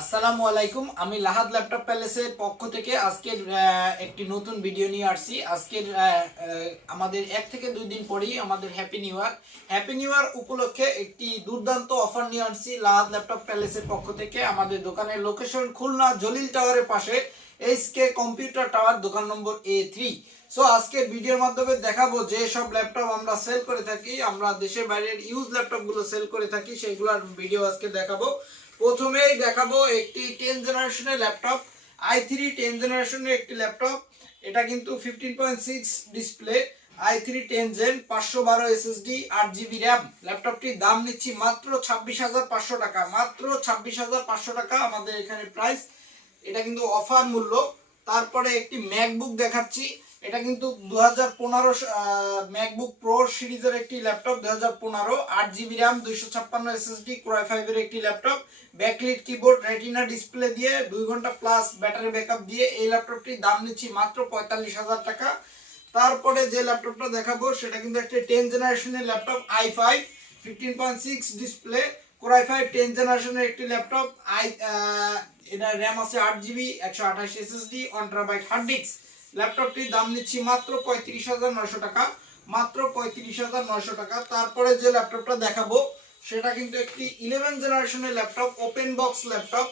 আসসালামু আলাইকুম, আমি লাহাদ ল্যাপটপ প্যালেসের পক্ষ থেকে আজকের একটি নতুন ভিডিও নিয়ে আসছি। আজকের আমাদের এক থেকে দুই দিন পরেই আমাদের happy new year happy new year উপলক্ষে একটি দুর্দান্ত অফার নিয়ে আসছি লাহাদ ল্যাপটপ প্যালেসের পক্ষ থেকে। আমাদের দোকানের লোকেশন খুলনা জলিল টাওয়ারের পাশে, এইচ কে কম্পিউটার টাওয়ার, দোকান নম্বর এ থ্রি সো আজকের ভিডিওর মাধ্যমে দেখাবো যে সব ল্যাপটপ আমরা সেল করে থাকি, আমরা দেশের বাইরের ইউজ ল্যাপটপগুলো সেল করে থাকি সেইগুলোর ভিডিও আজকে দেখাবো। প্রথমেই দেখাবো একটি টেন জেনারেশনের ল্যাপটপ আই থ্রি টেন জেনারেশনের একটি ল্যাপটপ। এটা কিন্তু fifteen point six display i three ten gen পাঁচশো বারো এসএসডি আট জিবি র্যাম ল্যাপটপটির দাম নিচ্ছি মাত্র ছাব্বিশ হাজার পাঁচশো টাকা। মাত্র ছাব্বিশ হাজার পাঁচশো টাকা আমাদের এখানে প্রাইস এটা কিন্তু অফার মূল্য। তারপরে একটি ম্যাকবুক দেখাচ্ছি। এটা কিন্তু দু হাজার পনেরো ম্যাকবুক প্রো সিরিজের একটি ল্যাপটপ দু হাজার পনেরো, আট জিবি র্যাম দুইশো ছাপ্পান্ন এসএসডি ক্রয় ফাইভের একটি laptop backlit keyboard retina display দিয়ে দুই ঘণ্টা প্লাস ব্যাটারি ব্যাকআপ দিয়ে এই ল্যাপটপটির দাম নিচ্ছি মাত্র পঁয়তাল্লিশ হাজার টাকা। তারপরে যে ল্যাপটপটা দেখাবো, সেটা কিন্তু একটা টেন জেনারেশনের laptop i five fifteen point six display core i five ten জেনারেশনের একটি ল্যাপটপ আই এটা র্যাম আছে আট জিবি একশো আঠাশ SSD one terabyte hard disk ল্যাপটপটির দাম নিচ্ছি মাত্র পঁয়ত্রিশ হাজার নয়শো টাকা। মাত্র পঁয়ত্রিশ হাজার নয়শো টাকা। তারপরে যে ল্যাপটপটা দেখাবো, সেটা কিন্তু একটি ইলেভেন জেনারেশনের laptop open box laptop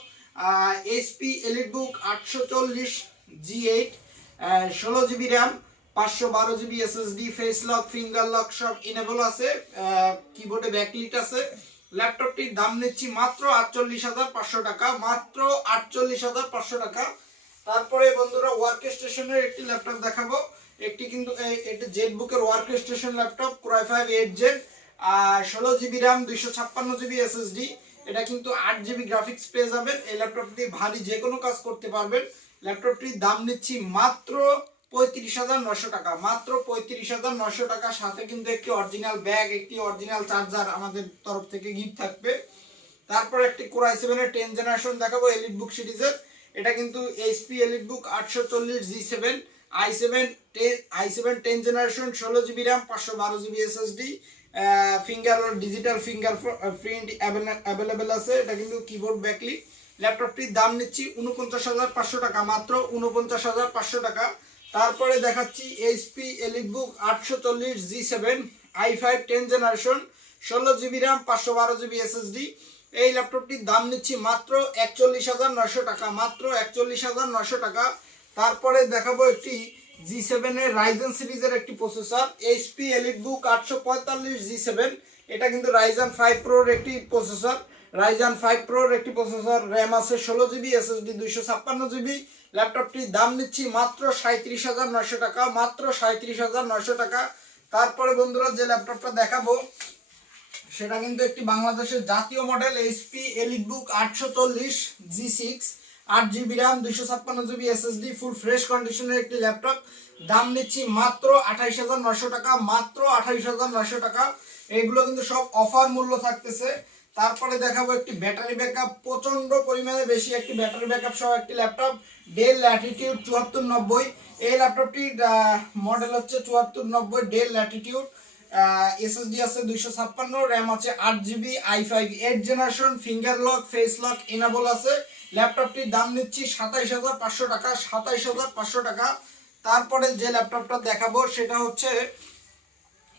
HP EliteBook আটশো চল্লিশ জি এইট ষোলো জিবি র্যাম পাঁচশো বারো GB SSD face lock finger lock সব ইনেবল আছে কিবোর্ডে ব্যাকলিট আছে। ল্যাপটপটির দাম নিচ্ছি মাত্র আটচল্লিশ হাজার পাঁচশো টাকা। মাত্র আটচল্লিশ হাজার পাঁচশো টাকা। তারপরে বন্ধুরা ওয়ার্ক স্টেশনের একটি ল্যাপটপ দেখাবো। একটি কিন্তু এটি জেড বুকের work station laptop core i five eight Z আর ষোলো জিবি র্যাম দুইশো ছাপ্পান্ন জিবি এসএসডি এটা কিন্তু আট জিবি গ্রাফিক্স পেয়ে যাবেন। এই ল্যাপটপটি ভারী যে কোনো কাজ করতে পারবেন। ল্যাপটপটির দাম নিচ্ছি মাত্র পঁয়ত্রিশ হাজার নশো টাকা। মাত্র পঁয়ত্রিশ হাজার নশো টাকা। সাথে কিন্তু একটি অরিজিনাল ব্যাগ একটি অরিজিনাল চার্জার আমাদের তরফ থেকে গিফট থাকবে। তারপর একটি কোরাই সেভেনের টেন জেনারেশন দেখাবো এলিট বুক সিরিজের এটা কিন্তু এইচপি এলিট বুক আটশো চল্লিশ জি seven i seven ten i seven ten generation ষোলো জিবি র্যাম পাঁচশো বারো GB SSD finger digital fingerprint available আছে। এটা কিন্তু কিবোর্ড ব্যাকলি ল্যাপটপটির দাম নিচ্ছি উনপঞ্চাশ হাজার পাঁচশো টাকা, মাত্র উনপঞ্চাশ হাজার পাঁচশো টাকা। তারপরে দেখাচ্ছি এইচপি এলিট বুক আটশো চল্লিশ G seven i five ten generation ষোলো জিবি র্যাম পাঁচশো বারো জিবি এসএসডি এই ল্যাপটপটির দাম নিচ্ছি মাত্র একচল্লিশ হাজার নশো টাকা, মাত্র একচল্লিশ হাজার নশো টাকা। তারপরে দেখাবো একটি জি সেভেনের রাইজেন সিরিজের একটি প্রসেসর এইচপি এলিট বুক আটশো পঁয়তাল্লিশ জি সেভেন এটা কিন্তু রাইজান ফাইভ প্রোর একটি প্রসেসর রাইজান ফাইভ প্রোর একটি প্রসেসর র্যাম আছে ষোলো জিবি এসএসডি দুইশো ছাপ্পান্ন জিবি ল্যাপটপটির দাম নিচ্ছি মাত্র সাঁত্রিশ হাজার নশো টাকা, মাত্র সাঁত্রিশ হাজার নশো টাকা। তারপরে বন্ধুরা যে ল্যাপটপটা দেখাবো সেটা কিন্তু একটি বাংলাদেশের জাতীয় মডেল এইচপি এলিট বুক আটশো চল্লিশ জি সিক্স আট জিবি র্যাম দুইশো ছাপ্পান্ন জিবি এসএসডি ফুল ফ্রেশ কন্ডিশনের একটি ল্যাপটপ দাম নিচ্ছি মাত্র আঠাইশ হাজার নশো টাকা, মাত্র আঠাইশ হাজার নশো টাকা। এগুলো কিন্তু সব অফার মূল্য থাকতেছে। তারপরে দেখাবো একটি ব্যাটারি ব্যাকআপ প্রচণ্ড পরিমাণে বেশি একটি ব্যাটারি ব্যাকআপ সহ একটি ল্যাপটপ ডেল ল্যাটিটিউড চুয়াত্তর নব্বই। এই ল্যাপটপটির মডেল হচ্ছে চুয়াত্তর নব্বই ডেল ল্যাটিটিউড এসএসডি আছে দুইশো ছাপ্পান্ন র্যাম আছে আট GB i five eight generation finger lock face lock enable আছে। ল্যাপটপটির দাম নিচ্ছি সাতাইশ হাজার পাঁচশো টাকা, সাতাইশ হাজার পাঁচশো টাকা। তারপরে যে ল্যাপটপটা দেখাবো সেটা হচ্ছে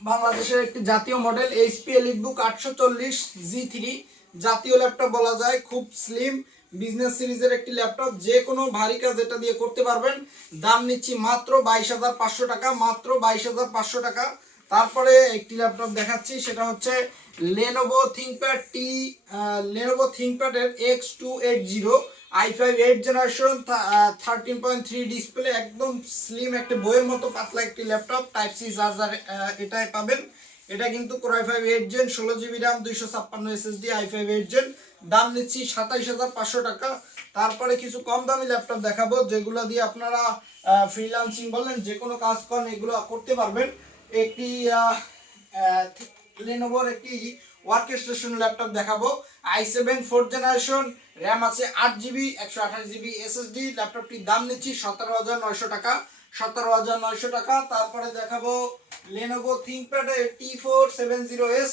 বাংলাদেশের একটি জাতীয় মডেল এইচপি এলিটবুক আটশো চল্লিশ জি থ্রি জাতীয় ল্যাপটপ বলা যায়, খুব স্লিম বিজনেস সিরিজের একটি ল্যাপটপ যে কোনো ভারী কাজ এটা দিয়ে করতে পারবেন। দাম নিচ্ছি মাত্র বাইশ হাজার পাঁচশো টাকা, মাত্র বাইশ হাজার পাঁচশো টাকা। তারপরে একটি ল্যাপটপ দেখাচ্ছি, সেটা হচ্ছে Lenovo ThinkPad T Lenovo থিঙ্কপ্যাডের X two eight zero i five eight generation thirteen point three display একদম স্লিম একটা বইয়ের মতো পাতলা একটি ল্যাপটপ টাইপ সি চার্জার এটাই পাবেন। এটা কিন্তু core i five eight gen ষোলো জিবি র্যাম দুইশো ছাপ্পান্ন SSD i five eight gen দাম নিচ্ছি সাতাইশ হাজার পাঁচশো টাকা। তারপরে কিছু কম দামি ল্যাপটপ দেখাবো, যেগুলো দিয়ে আপনারা ফ্রিলান্সিং বলেন যে কোনো কাজ করেন, এগুলো করতে পারবেন। একটি লেনোভোর একটি ওয়ার্ক স্টেশন ল্যাপটপ দেখাবো। I seven fourth generation RAM আছে আট জিবি একশো আঠাশ জিবি এসএসডি ল্যাপটপটির দাম নিচ্ছি সতেরো হাজার নয়শো টাকা। সতেরো হাজার নয়শো টাকা। তারপরে দেখাবো Lenovo ThinkPad T four seven zero S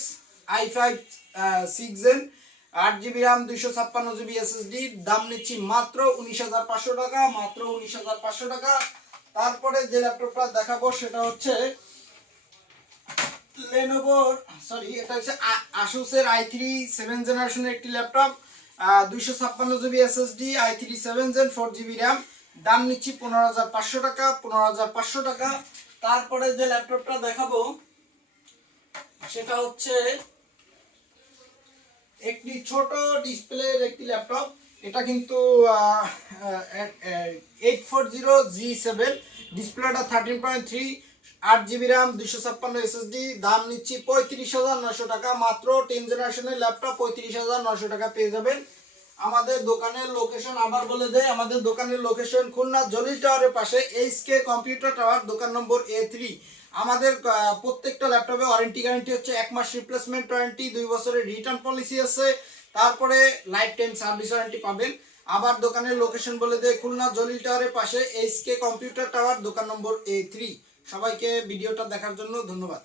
i five six gen আট জিবি র্যাম দুইশো ছাপ্পান্ন জিবি এসএসডি দাম নিচ্ছি মাত্র উনিশ হাজার পাঁচশো টাকা, মাত্র উনিশ হাজার পাঁচশো টাকা। তারপরে যে ল্যাপটপটা দেখাবো সেটা হচ্ছে লেনোভোর সরি এটা হচ্ছে আসুসের আই থ্রি সেভেন জেনারেশনের একটি ল্যাপটপ দুইশো ছাপ্পান্ন GB SSD i three seven gen four GB RAM দাম নিচ্ছি পনেরো হাজার পাঁচশো টাকা, পনেরো হাজার পাঁচশো টাকা। তারপরে যে ল্যাপটপটা দেখাবো, সেটা হচ্ছে একটি ছোট ডিসপ্লের একটি ল্যাপটপ এটা কিন্তু eight four zero G seven ডিসপ্লেটা থার্টিন পয়েন্ট থ্রি আট জিবি র্যাম দুশো ছাপ্পান্ন এসএসডি, দাম নিচ্ছি পঁয়ত্রিশ হাজার নশো টাকা। মাত্র টেন জেনারেশনের ল্যাপটপ পঁয়ত্রিশ হাজার নশো টাকা পেয়ে যাবেন। আমাদের দোকানের লোকেশন আবার বলে দেয় আমাদের দোকানের লোকেশন খুলনা জলিল টাওয়ারের পাশে এইচ কে কম্পিউটার টাওয়ার, দোকান নম্বর এ থ্রি। আমাদের প্রত্যেকটা ল্যাপটপে ওয়ারেন্টি গ্যারেন্টি হচ্ছে এক মাস রিপ্লেসমেন্ট ওয়ারেন্টি, দুই বছরের রিটার্ন পলিসি আছে। তারপরে লাইফ টাইম সার্ভিস ওয়ারেন্টি পাবেন। আবার দোকানের লোকেশন বলে দেয় খুলনা জলিল টাওয়ারের পাশে এইচ কে কম্পিউটার টাওয়ার, দোকান নম্বর এ থ্রি। সবাইকে ভিডিওটা দেখার জন্য ধন্যবাদ।